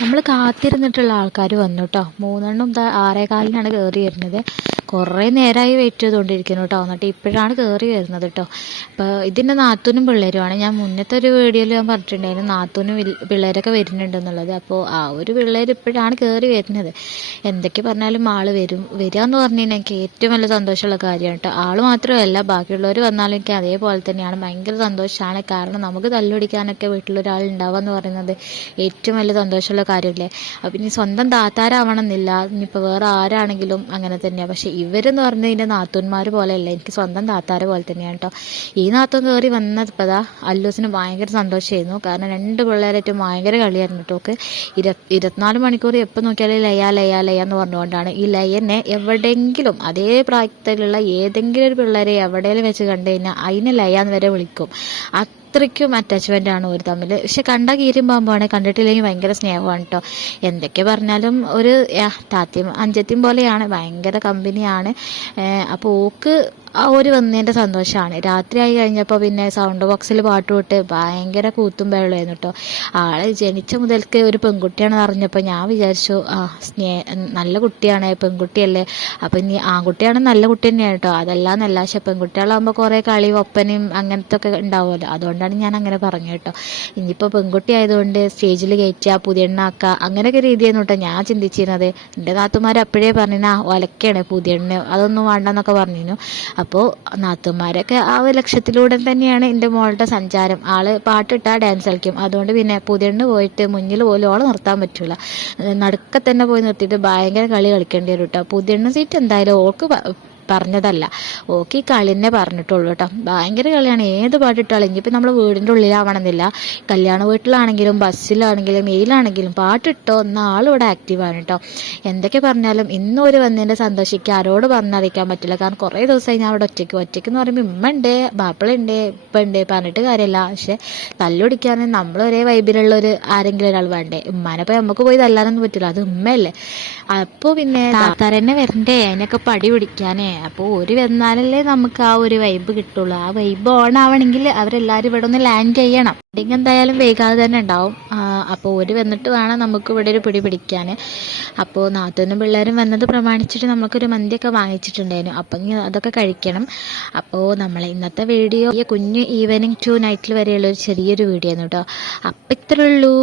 നമ്മൾ കാത്തിരുന്നിട്ടുള്ള ആൾക്കാർ വന്നു കേട്ടോ. 3 6:15 കയറി വരുന്നത്. കുറേ നേരമായി വെയിറ്റ് ചെയ്തുകൊണ്ടിരിക്കുന്നു കേട്ടോ. എന്നിട്ട് ഇപ്പോഴാണ് കയറി വരുന്നത് കേട്ടോ. അപ്പോൾ ഇതിൻ്റെ നാത്തൂനും പിള്ളേരുമാണ്. ഞാൻ മുന്നത്തെ ഒരു വീഡിയോയിൽ ഞാൻ പറഞ്ഞിട്ടുണ്ടായിരുന്നു നാത്തൂനും പിള്ളേരൊക്കെ വരുന്നുണ്ടെന്നുള്ളത്. അപ്പോൾ ആ ഒരു പിള്ളേർ ഇപ്പോഴാണ് കയറി വരുന്നത്. എന്തൊക്കെ പറഞ്ഞാലും ആൾ വരിക എന്ന് പറഞ്ഞു കഴിഞ്ഞാൽ എനിക്ക് ഏറ്റവും വലിയ സന്തോഷമുള്ള കാര്യമാണ് കേട്ടോ. ആൾ മാത്രമല്ല ബാക്കിയുള്ളവർ വന്നാലും എനിക്ക് അതേപോലെ തന്നെയാണ്. ഭയങ്കര സന്തോഷമാണ്. കാരണം നമുക്ക് തല്ലുപിടിക്കാനൊക്കെ വീട്ടിലൊരാൾ ഉണ്ടാവുക എന്ന് പറയുന്നത് ഏറ്റവും വലിയ സന്തോഷമുള്ള കാര്യമില്ലേ. അപ്പം ഇനി സ്വന്തം താത്താരാവണം എന്നില്ല, ഇനിയിപ്പോൾ വേറെ ആരാണെങ്കിലും അങ്ങനെ തന്നെയാണ്. പക്ഷേ ഇവരെന്ന് പറഞ്ഞാൽ ഇതിൻ്റെ നാത്തൂന്മാർ പോലെയല്ല, എനിക്ക് സ്വന്തം താത്താർ പോലെ തന്നെയാണ് കേട്ടോ. ഈ നാത്തൂൻ കയറി വന്നപ്പോൾ അല്ലൂസിന് ഭയങ്കര സന്തോഷമായിരുന്നു. കാരണം 2 പിള്ളേരായിട്ടും ഭയങ്കര കളിയായിരുന്നു കേട്ടോ. 24 മണിക്കൂർ എപ്പോൾ നോക്കിയാലും ലയ എന്ന് പറഞ്ഞുകൊണ്ടാണ്. ഈ ലയനെ എവിടെയെങ്കിലും അതേ പ്രായത്തിലുള്ള ഏതെങ്കിലും ഒരു പിള്ളേരെ എവിടെയെങ്കിലും വെച്ച് കണ്ടു കഴിഞ്ഞാൽ അതിനെ ലയ എന്ന് വരെ വിളിക്കും. അത്രയ്ക്കും അറ്റാച്ച്മെൻ്റ് ആണ് ഒരു തമ്മിൽ. പക്ഷെ കണ്ട കീരിയും പാമ്പാണ്, കണ്ടിട്ടില്ലെങ്കിൽ ഭയങ്കര സ്നേഹമാണ് കേട്ടോ. എന്തൊക്കെ പറഞ്ഞാലും ഒരു താത്തയും അഞ്ചത്തിയും പോലെയാണ്, ഭയങ്കര കമ്പനിയാണ്. അപ്പോൾ ഓക്ക് ആ ഒരു വന്നതിൻ്റെ സന്തോഷമാണ്. രാത്രി ആയി കഴിഞ്ഞപ്പോൾ പിന്നെ സൗണ്ട് ബോക്സിൽ പാട്ട് വിട്ട് ഭയങ്കര കൂത്തും ബഹളമായിരുന്നു കേട്ടോ. ആൾ ജനിച്ച മുതൽക്ക് ഒരു പെൺകുട്ടിയാണെന്ന് അറിഞ്ഞപ്പോൾ ഞാൻ വിചാരിച്ചു നല്ല കുട്ടിയാണ്, പെൺകുട്ടിയല്ലേ, അപ്പം ഇനി ആൺകുട്ടിയാണ് നല്ല കുട്ടി തന്നെയാണ് കേട്ടോ. അതല്ലാന്നല്ല, പക്ഷെ പെൺകുട്ടികളാകുമ്പോൾ കുറേ കളി ഒപ്പനയും അങ്ങനത്തെ ഒക്കെ ഉണ്ടാവുമല്ലോ, അതുകൊണ്ടാണ് ഞാൻ അങ്ങനെ പറഞ്ഞു കേട്ടോ. ഇനിയിപ്പോൾ പെൺകുട്ടി ആയതുകൊണ്ട് സ്റ്റേജിൽ കയറ്റുക, പുതിയെണ്ണാക്കുക, അങ്ങനെയൊക്കെ രീതിയായിരുന്നു കേട്ടോ ഞാൻ ചിന്തിച്ചിരുന്നത്. എൻ്റെ നാത്തുമാർ അപ്പോഴേ പറഞ്ഞിരുന്നു ഒലക്കാണ് പുതിയെണ്ണ, അതൊന്നും വേണ്ടെന്നൊക്കെ പറഞ്ഞിരുന്നു. അപ്പോൾ നാത്തുമാരൊക്കെ ആ ഒരു ലക്ഷ്യത്തിലൂടെ തന്നെയാണ് എൻ്റെ മോളുടെ സഞ്ചാരം. ആൾ പാട്ടിട്ടാൽ ഡാൻസ് കളിക്കും. അതുകൊണ്ട് പിന്നെ പുതിയെണ്ണ് പോയിട്ട് മുന്നിൽ പോലും ഓളെ നിർത്താൻ പറ്റില്ല, നടുക്കെ തന്നെ പോയി നിർത്തിയിട്ട് ഭയങ്കര കളി കളിക്കേണ്ടി വരും കേട്ടോ. പുതിയെണ്ണ സീറ്റ് എന്തായാലും ഓൾക്ക് പറഞ്ഞതല്ല, ഓക്കെ ഈ കളിന്നെ പറഞ്ഞിട്ടുള്ളൂ കേട്ടോ. ഭയങ്കര കളിയാണ്, ഏത് പാട്ടിട്ടാലും. ഇനിയിപ്പോൾ നമ്മൾ വീടിൻ്റെ ഉള്ളിലാവണമെന്നില്ല, കല്യാണ വീട്ടിലാണെങ്കിലും ബസ്സിലാണെങ്കിലും മെയിലാണെങ്കിലും പാട്ടിട്ടോ എന്ന ആളിവിടെ ആക്റ്റീവാണ് കേട്ടോ. എന്തൊക്കെ പറഞ്ഞാലും ഇന്നും ഒരു വന്നതിൻ്റെ സന്തോഷിക്കുക ആരോട് പറഞ്ഞറിയിക്കാൻ പറ്റില്ല. കാരണം കുറേ ദിവസമായി ഞാൻ അവിടെ ഒറ്റയ്ക്ക് എന്ന് പറയുമ്പോൾ ഉമ്മ ഉണ്ട്, ബാപ്പിളുണ്ട്, ഇപ്പം ഉണ്ട്, പറഞ്ഞിട്ട് കാര്യമില്ല. പക്ഷെ തല്ലുപിടിക്കാൻ നമ്മൾ ഒരേ വൈബിലുള്ള ഒരു ആരെങ്കിലും ഒരാൾ വേണ്ടേ. ഉമ്മാനെ പോയി നമുക്ക് പോയി തല്ലാനൊന്നും പറ്റില്ല, അത് ഉമ്മയല്ലേ. അപ്പോൾ പിന്നെ താത്താരെന്നെ വരണ്ടേ അതിനൊക്കെ പടി പിടിക്കാനേ. അപ്പോൾ ഒരു വന്നാലല്ലേ നമുക്ക് ആ ഒരു വൈബ് കിട്ടുള്ളൂ. ആ വൈബ് ഓൺ ആവണമെങ്കിൽ അവരെല്ലാവരും ഇവിടെ ഒന്ന് ലാൻഡ് ചെയ്യണം. അല്ലെങ്കിൽ എന്തായാലും വൈകാതെ തന്നെ ഉണ്ടാവും. അപ്പോൾ ഒരു വന്നിട്ട് വേണം നമുക്ക് ഇവിടെ ഒരു പിടി പിടിക്കാൻ. അപ്പോൾ നാത്തൂനും പിള്ളേരും വന്നത് പ്രമാണിച്ചിട്ട് നമുക്കൊരു മന്തിയൊക്കെ വാങ്ങിച്ചിട്ടുണ്ടായിരുന്നു. അപ്പം അതൊക്കെ കഴിക്കണം. അപ്പോൾ നമ്മളെ ഇന്നത്തെ വീഡിയോ കുഞ്ഞ് ഈവനിങ് 2 നൈറ്റിൽ വരെയുള്ള ഒരു ചെറിയൊരു വീഡിയോ ആയിരുന്നു കേട്ടോ. അപ്പം ഇത്രേ ഉള്ളൂ.